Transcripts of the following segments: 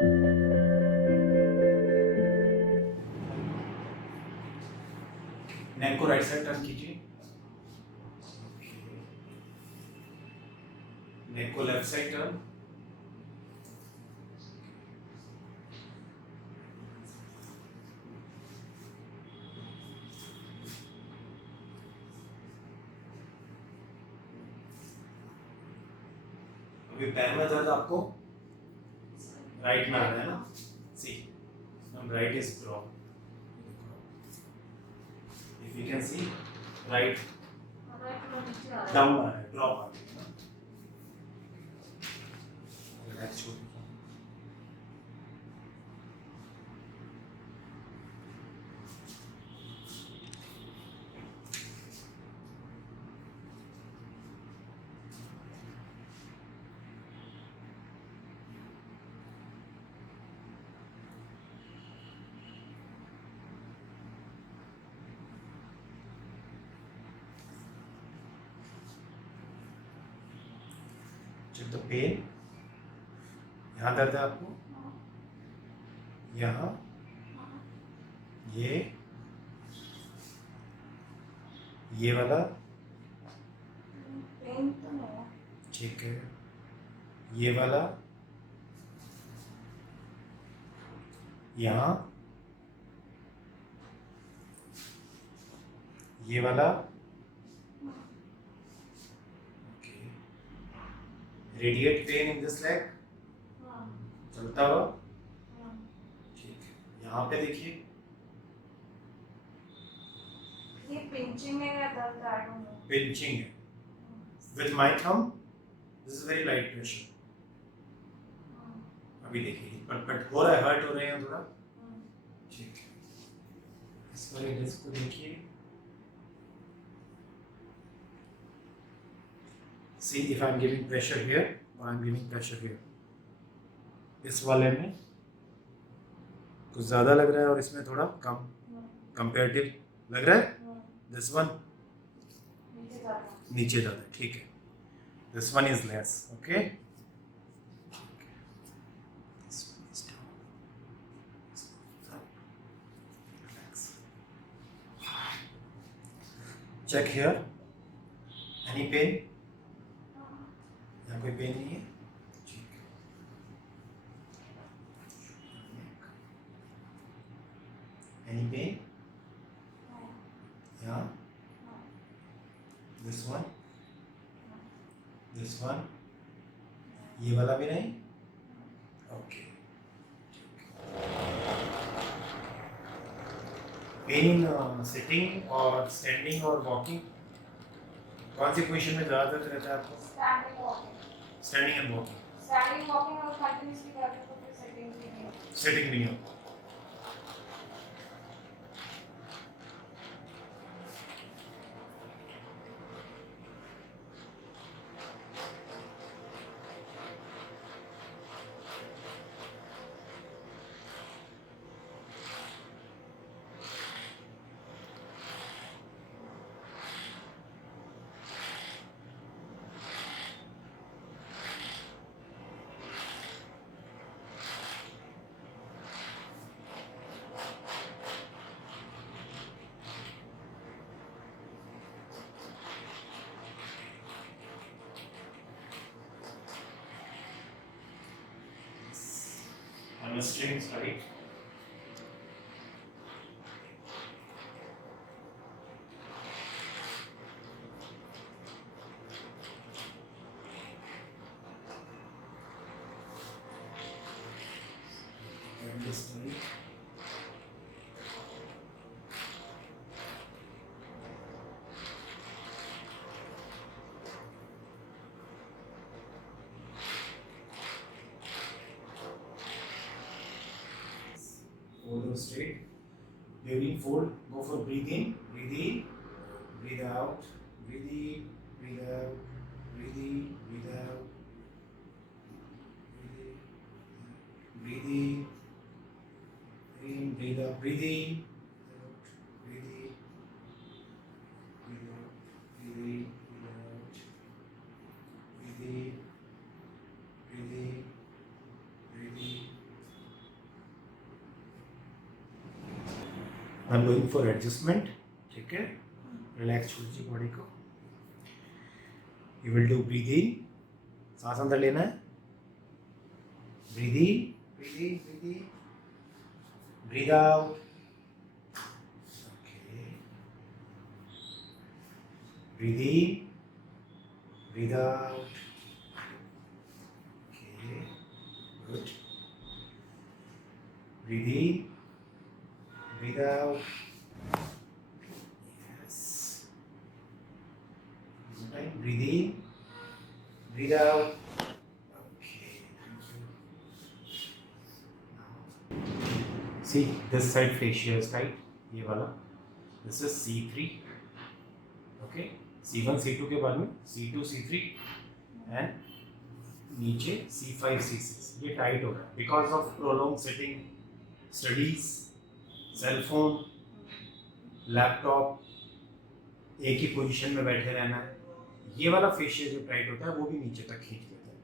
नेक को right side turn कीजिए, नेक को लेफ्ट साइड टर्न, अभी पैर में दर्द आपको राइट में आ रहा है ना, see right is drop, if you can see right down आ रहा है, ड्रॉप आ रहा है ना, रिलैक्स छोड़, check the pain, यहाँ दर्द है आपको, यहाँ, ये वाला, ठीक है, ये वाला, यहाँ, ये वाला, radiate pain in this leg, चलता हुआ, ठीक है, यहाँ पे देखिए, ये पिंचिंग है या दर्द आ रहा है? पिंचिंग है, with my thumb this is very light pressure, अभी देखिए पट हो रहा है, हर्ट हो रहे हैं थोड़ा, ठीक है, इस वाले डिस्क को देखिए, see if I am giving pressure here or I am giving pressure here, इस वाले में कुछ ज़्यादा लग रहा है और इसमें थोड़ा कम, कंपेरेटिव लग रहा है, दिस वन नीचे ज़्यादा, ठीक है, this one is less, okay, check here, any pain, यहाँ कोई पेन नहीं है, ठीक है, एनी पेन, यहाँ, दिस वन, ये वाला भी नहीं, ओके, पेन इन सिटिंग और स्टैंडिंग और वॉकिंग, कौन सी पोजीशन में ज़्यादा दर्द रहता है आपको? स्टैंडिंग एंड वॉकिंग, और कंटिन्यूअसली करते तो फिर सेटिंग भी नहीं होती। सिटिंग नहीं होता, on the strings, right? And this way. Fold them straight. During fold, go for breathe in, breathe out, breathe in, breathe out, breathe in, breathe out, breathe in, breathe out, breathe in, breathe in, breathe out, breathe in, breathe out, breathe in, breathe in, breathe in, I am going for adjustment. ठीक है, रिलैक्स छोड़ दीजिए बॉडी को. You will do breathe in, सांस अंदर लेना है. Breathe in, breathe in, breathe in, breathe out. Okay, breathe in, breathe out. Okay, good. Breathe in, breathe out. Yes. One more time. Breathe in. Breathe out. Okay. Thank you. Now, see this side fascia is tight. ये वाला. This is C3. Okay. C1, C2 के बाद में C2, C3 and नीचे C5, C6. ये टाइट हो रहा है because of prolonged sitting, studies, cell phone, laptop, एक ही पोजीशन में बैठे रहना है. ये वाला फेशियल जो टाइट होता है वो भी नीचे तक खींच लेता है.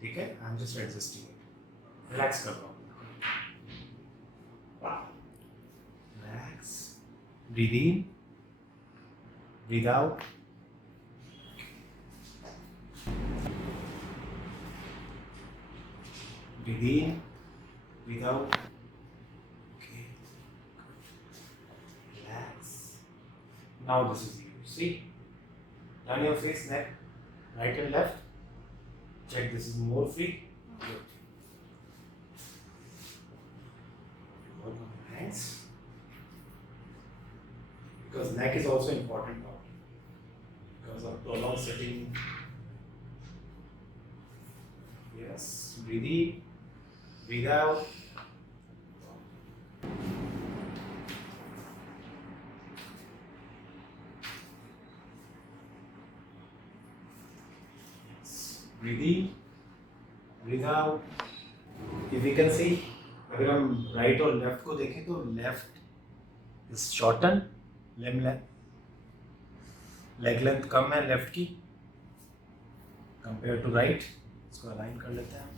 ठीक है, I am just adjusting it. Relax कर रहा हूँ. Relax. Breathe in, breathe out. Breathe in, breathe out. Now this is you. See? Turn your face, neck, right and left. Check this is more free. Good. Work on your hands. Because neck is also important part. Because of prolonged sitting. Yes. Breathe in. Breathe out. Breathe in, breathe out. If you can see, अगर हम राइट और लेफ्ट को देखें तो left is shorten, leg length कम है left की compare to right. इसको अलाइन कर लेते हैं.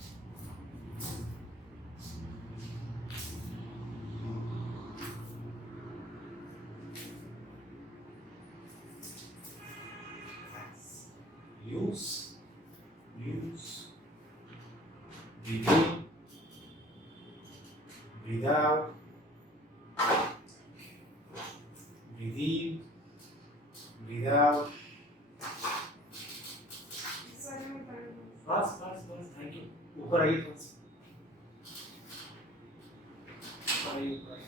Use. Breathe in, breathe out. Breathe in, breathe out. बस बस बस, थैंक यू. ऊपर आइए बस.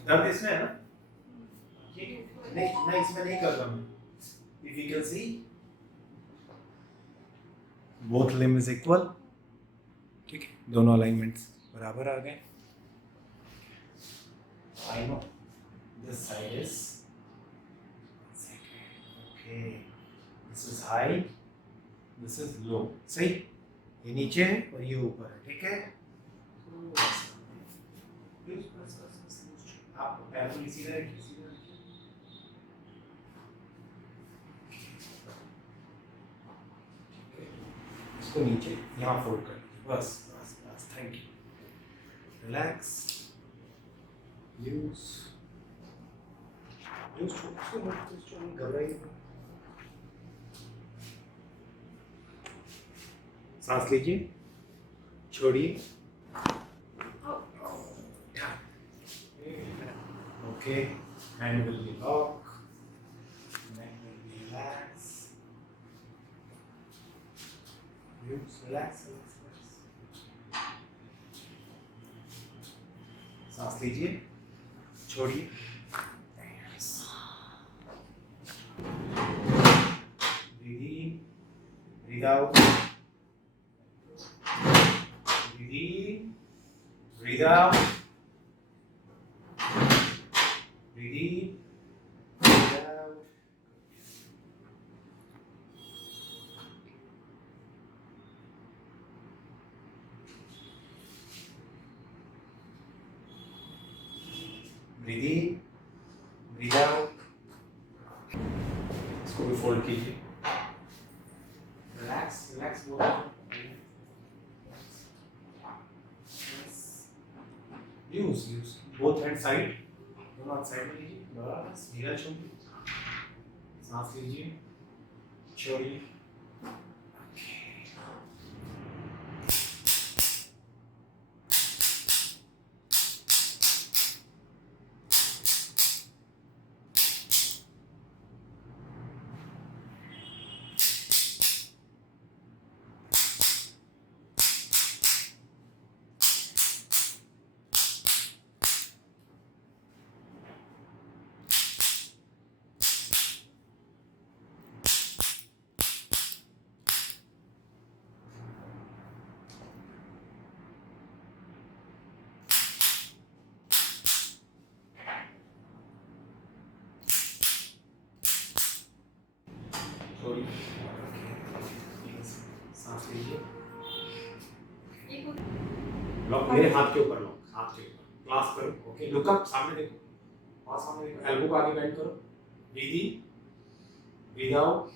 दर्द इसमें है ना? नहीं नहीं, इसमें नहीं कर रहा मैं. If you can see, both limb is equal. ठीक है, दोनों अलाइनमेंट्स बराबर आ गए. I know this side is okay. This is high, this is low. सही, ये नीचे है और ये ऊपर है. ठीक है, आप पैर को सीधा रखिए, सीधा रखिए. इसको नीचे यहाँ फोल्ड कर लीजिए. बस बस बस, थैंक यू. रिलैक्स. यूज घबराइए. सांस लीजिए, छोड़िए. Okay, hand will be lock, neck will be relax. Relax, relax, relax. सांस लीजिए, छोड़िए. Breathe in, breathe out. Breathe in, breathe out. Breathe in, breathe out. Breathe in, breathe out. इसको भी फोल्ड कीजिए. Relax relax. Use both hand side. दोनों हाथ साइड में लीजिए, बस धीरज छोड़िए, सांस लीजिए, छोड़िए। छोड़िए, सांस लीजिए, लॉक मेरे हाथ के ऊपर, लॉक हाथ के ऊपर, क्लास करो, ओके, लुक अप, सामने देखो, और सामने देखो, एल्बो को आगे बेंड करो, ब्रीद इन, ब्रीद आउट,